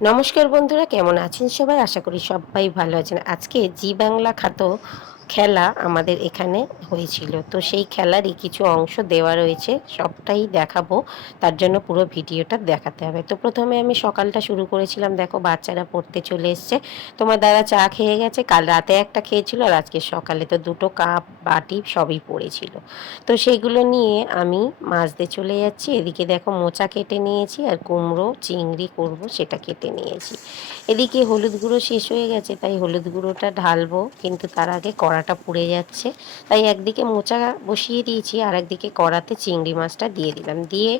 নমস্কার বন্ধুরা কেমন আছেন সবাই? আশা করি সবাই ভালো আছেন। আজকে জি বাংলা খাতো খেলা আমাদের এখানে হয়েছিল। তো সেই খেলারই কিছু অংশ দেওয়া রয়েছে, সবটাই দেখাবো। তার জন্য পুরো ভিডিওটা দেখাতে হবে। তো প্রথমে আমি সকালটা শুরু করেছিলাম। দেখো, বাচ্চারা পড়তে চলে এসছে। তোমার দাদা চা খেয়ে গেছে। কাল রাতে একটা খেয়েছিল আর আজকে সকালে তো দুটো কাপ, বাটি সবই পড়েছিল। তো সেইগুলো নিয়ে আমি মাছতে চলে যাচ্ছি। এদিকে দেখো, মোচা কেটে নিয়েছি আর কুমড়ো, চিংড়ি করব সেটা কেটে নিয়েছি। এদিকে হলুদ গুঁড়ো শেষ হয়ে গেছে, তাই হলুদ গুঁড়োটা ঢালবো। কিন্তু তার আগে কড়াটা পুড়ে যাচ্ছে। তাই একদিকে মোচা বসিয়ে দিয়েছি, আর একদিকে কড়াতে চিংড়ি মাছটা দিয়ে দিলাম। দিয়ে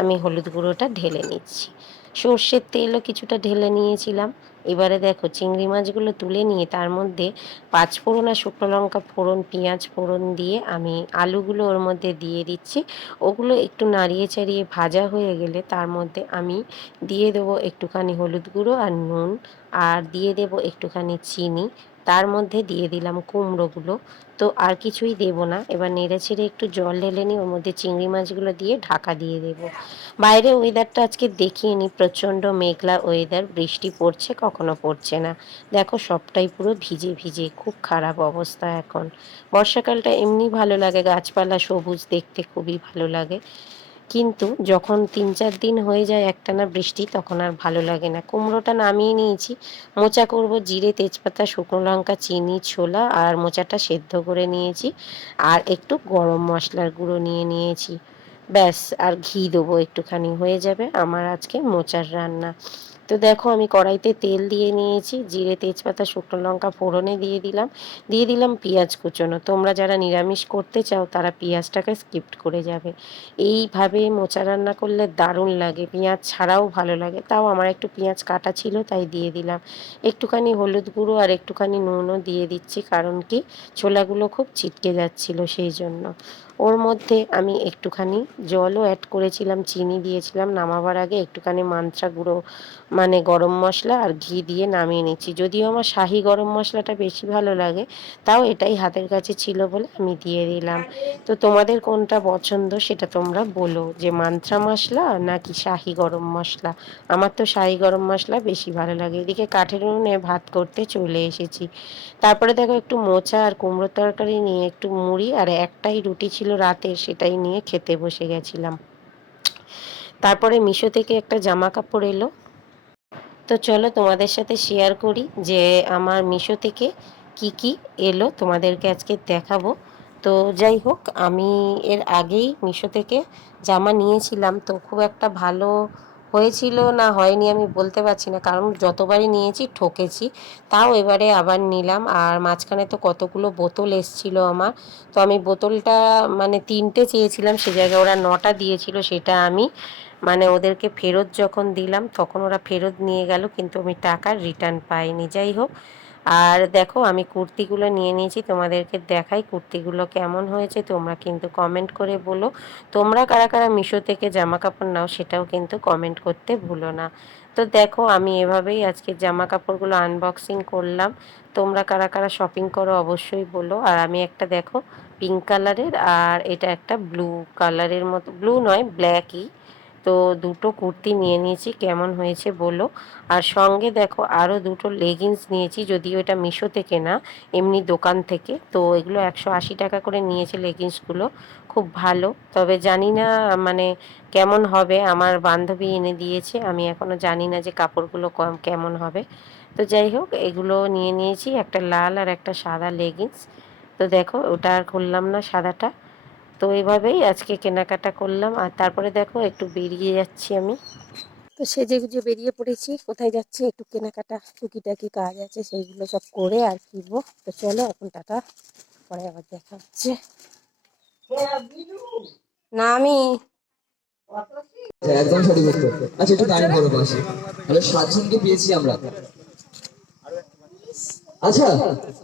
আমি হলুদ গুঁড়োটা ঢেলে নিচ্ছি। সর্ষের তেলও কিছুটা ঢেলে নিয়েছিলাম। এবারে দেখো, চিংড়ি মাছগুলো তুলে নিয়ে তার মধ্যে পাঁচ ফোড়ন আর শুকনো লঙ্কা ফোড়ন, পেঁয়াজ ফোড়ন দিয়ে আমি আলুগুলো ওর মধ্যে দিয়ে দিচ্ছি। ওগুলো একটু নাড়িয়ে চাড়িয়ে ভাজা হয়ে গেলে তার মধ্যে আমি দিয়ে দেবো একটুখানি হলুদ গুঁড়ো আর নুন, আর দিয়ে দেবো একটুখানি চিনি। তার মধ্যে দিয়ে দিলাম কুমড়োগুলো। তো আর কিছুই দেব না। এবার নেড়ে ছেড়ে একটু জল ঢেলে নিই ওর মধ্যে চিংড়ি মাছগুলো দিয়ে ঢাকা দিয়ে দেব। বাইরে ওয়েদারটা আজকে দেখিয়ে নিই প্রচণ্ড মেঘলা ওয়েদার বৃষ্টি পড়ছে, কখনো পড়ছে না। দেখো সবটাই পুরো ভিজে ভিজে, খুব খারাপ অবস্থা এখন। বর্ষাকালটা এমনি ভালো লাগে, গাছপালা সবুজ দেখতে খুবই ভালো লাগে। কিন্তু যখন তিন চার দিন হয়ে যায় একটানা বৃষ্টি, তখন আর ভালো লাগে না। কুমড়োটা নামিয়ে নিয়েছি। মোচা করব জিরে, তেজপাতা, শুকনো লঙ্কা, চিনি, ছোলা আর মোচাটা সেদ্ধ করে নিয়েছি। আর একটু গরম মশলার গুঁড়ো নিয়ে নিয়েছি। ব্যাস, আর ঘি দেবো একটুখানি, হয়ে যাবে আমার আজকে মোচার রান্না। তো দেখো, আমি কড়াইতে তেল দিয়ে নিয়েছি, জিরে, তেজপাতা, শুকনো লঙ্কা ফোড়নে দিয়ে দিলাম। দিয়ে দিলাম পেঁয়াজ কুচোনো। তোমরা যারা নিরামিষ করতে চাও, তারা পেঁয়াজটাকে স্কিপ্ট করে যাবে। এইভাবে মোচা রান্না করলে দারুণ লাগে, পেঁয়াজ ছাড়াও ভালো লাগে। তাও আমার একটু পেঁয়াজ কাটা ছিল, তাই দিয়ে দিলাম। একটুখানি হলুদ গুঁড়ো আর একটুখানি নুনও দিয়ে দিচ্ছি, কারণ কি, ছোলাগুলো খুব ছিটকে যাচ্ছিল সেই জন্য। ওর মধ্যে আমি একটুখানি জলও অ্যাড করেছিলাম, চিনি দিয়েছিলাম, নামাবার আগে একটুখানি মান্ত্রা গুঁড়ো মানে গরম মশলা আর ঘি দিয়ে নামিয়ে নিচ্ছি। যদিও আমার শাহি গরম মশলাটা বেশি ভালো লাগে, তাও এটাই হাতের কাছে ছিল বলে আমি দিয়ে দিলাম। তো তোমাদের কোনটা পছন্দ সেটা তোমরা বলো, যে মান্ত্রা মশলা নাকি শাহি গরম মশলা? আমার তো শাহি গরম মশলা বেশি ভালো লাগে। এদিকে কাঠের উনুনে ভাত করতে চলে এসেছি। তারপরে দেখো একটু মোচা আর কুমড়োর তরকারি নিয়ে একটু মুড়ি আর একটাই রুটি ছিল রাতের সেটাই নিয়ে খেতে বসে গেছিলাম। তারপরে মিশো থেকে একটা জামা কাপড় এলো। তো চলো তোমাদের সাথে শেয়ার করি যে আমার মিশো থেকে কি কি এলো, তোমাদেরকে আজকে দেখাবো। তো যাই হোক, আমি এর আগেই মিশো থেকে জামা নিয়েছিলাম। তো খুব একটা ভালো হয়েছিল না হয়নি আমি বলতে পারছি না। কারণ যতবারই নিয়েছি, ঠকেছি, তাও এবারে আবার নিলাম। আর মাঝখানে তো কতগুলো বোতল এসছিল আমার। তো আমি বোতলটা মানে তিনটে চেয়েছিলাম, সে জায়গায় ওরা নটা দিয়েছিল, সেটা আমি মানে ওদেরকে ফেরত যখন দিলাম, তখন ওরা ফেরত নিয়ে গেল, কিন্তু আমি টাকা রিটার্ন পাইনি। যাই হোক আর দেখো, আমি কুর্তিগুলো নিয়ে নিয়েছি, তোমাদেরকে দেখাই কুর্তিগুলো কেমন হয়েছে, তোমরা কিন্তু কমেন্ট করে বলো। তোমরা কারা কারা মিশো থেকে জামা কাপড় নাও, সেটাও কিন্তু কমেন্ট করতে ভুলো না। তো দেখো, আমি এভাবেই আজকে জামা কাপড়গুলো আনবক্সিং করলাম। তোমরা কারা কারা শপিং করো অবশ্যই বলো। আর আমি একটা দেখো পিঙ্ক কালারের আর এটা একটা ব্লু কালারের মতো ব্লু নয় ব্ল্যাকই তো দুটো কুর্তি নিয়ে নিয়েছি, কেমন হয়েছে বলো। আর সঙ্গে দেখো আরও দুটো লেগিংস নিয়েছি, যদিও এটা মিশো থেকে না, এমনি দোকান থেকে। তো এগুলো একশো আশি টাকা করে নিয়েছে লেগিংসগুলো খুব ভালো। তবে জানি না মানে কেমন হবে, আমার বান্ধবী এনে দিয়েছে, আমি এখনও জানি না যে কাপড়গুলো কম, কেমন হবে। তো যাই হোক, এগুলো নিয়ে নিয়েছি, একটা লাল আর একটা সাদা লেগিংস তো দেখো, ওটা আর খুললাম না সাদাটা। তো এভাবেই আজকে কেনাকাটা করলাম। আর তারপরে দেখো একটু বেরিয়ে যাচ্ছি আমি। তো সেজে গুজে বেরিয়ে পড়েছি। কোথায় যাচ্ছি? একটু কেনাকাটা টুকিটাকি কাজ আছে সেইগুলো সব করে আর কিনবো। তো চলো এখন টাটা। পরে আবার দেখা হচ্ছে। না আমি একদম সঠিক উত্তর। আচ্ছা একটু দাঁড়িয়ে পড়ো পাশে তাহলে সাতজনকে পেয়েছি আমরা। আচ্ছা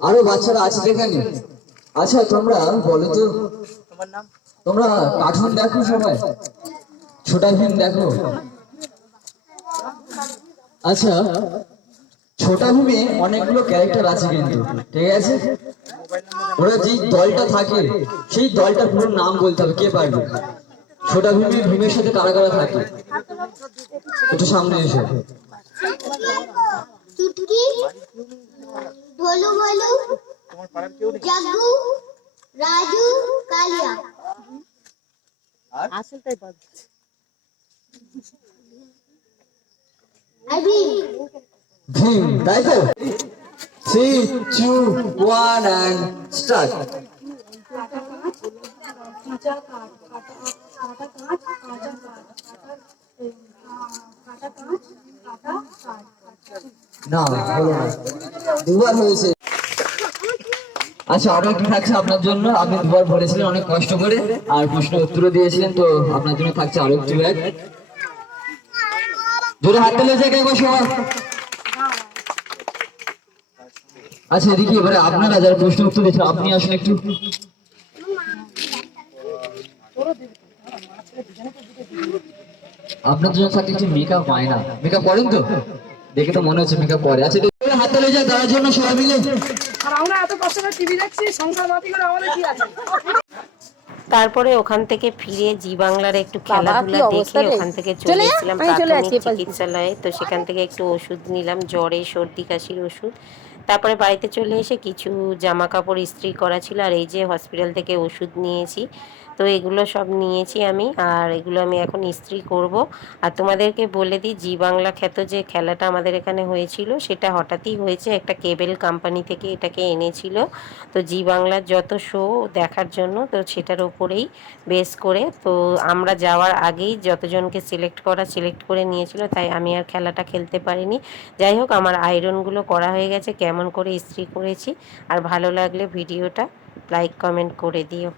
আরও বাচ্চারা আছে এখানে আচ্ছা তোমরা বলো তো। তোমরা কার্টুন দেখো সবাই। ছোটা ভীম দেখো। আচ্ছা ছোটা ভীমে অনেকগুলো ক্যারেক্টার আছে কিন্তু ঠিক আছে? ওরা যেই দলটা থাকে সেই দলটা পুরো নাম বলতে হবে কে পারবে? ছোটা ভীমে ভীমের সাথে কারা কারা থাকে? একটু সামনে এসো। ভোলু ভোলু জাগু রাজু কালিয়া। আবি ভীম তাই তো? Three two one and start না হলো না। দুবার হয়েছে। আচ্ছা আরও কি থাকছে আপনার জন্য। আপনি দুবার ভরেছিলেন অনেক কষ্ট করে, আর প্রশ্ন উত্তর দিয়েছিলেন, তো আপনার জন্য থাকছে আরও একটু ব্যাগ জোরে হাত তালে একবার সবার আচ্ছা এদিকে এবারে আপনারা যারা প্রশ্ন উত্তর দিয়েছেন, আপনি আসুন একটু। আপনার জন্য থাকছে একটু মেকআপ মায়না মেকআপ করেন তো? দেখে তো মনে হচ্ছে মেকআপ করে। আচ্ছা হাত তালে যায় তার জন্য সবাই মিলে। আর আমরা এত কষ্ট করে টিভি দেখছি সংসার বাতি করে আমাদের কি আছে? তারপরে ওখান থেকে ফিরে জি বাংলার একটু খেলাধুলা দেখে ওখান থেকে চলে এসেছিলাম প্রাথমিক চিকিৎসালয়ে। তো সেখান থেকে একটু ওষুধ নিলাম জ্বরে সর্দি কাশির ওষুধ। তারপরে বাড়িতে চলে এসে কিছু জামা কাপড় ইস্ত্রি করা ছিল আর এই যে হসপিটাল থেকে ওষুধ নিয়েছি। তো এগুলো সব নিয়েছি আমি, আর এগুলো আমি এখন ইস্ত্রি করব। আর তোমাদেরকে বলে দিই, জি বাংলা খ্যাত যে খেলাটা আমাদের এখানে হয়েছিল, সেটা হঠাৎই হয়েছে, একটা কেবেল কোম্পানি থেকে এটাকে এনেছিল। তো জি বাংলার যত শো দেখার জন্য, তো সেটার ওপরেই বেস করে। তো আমরা যাওয়ার আগেই যতজনকে সিলেক্ট করা সিলেক্ট করে নিয়েছিল, তাই আমি আর খেলাটা খেলতে পারিনি। যাই হোক, আমার আয়রনগুলো করা হয়ে গেছে, কেমন করে ইস্ত্রি করেছি, আর ভালো লাগলে ভিডিওটা লাইক কমেন্ট করে দিও।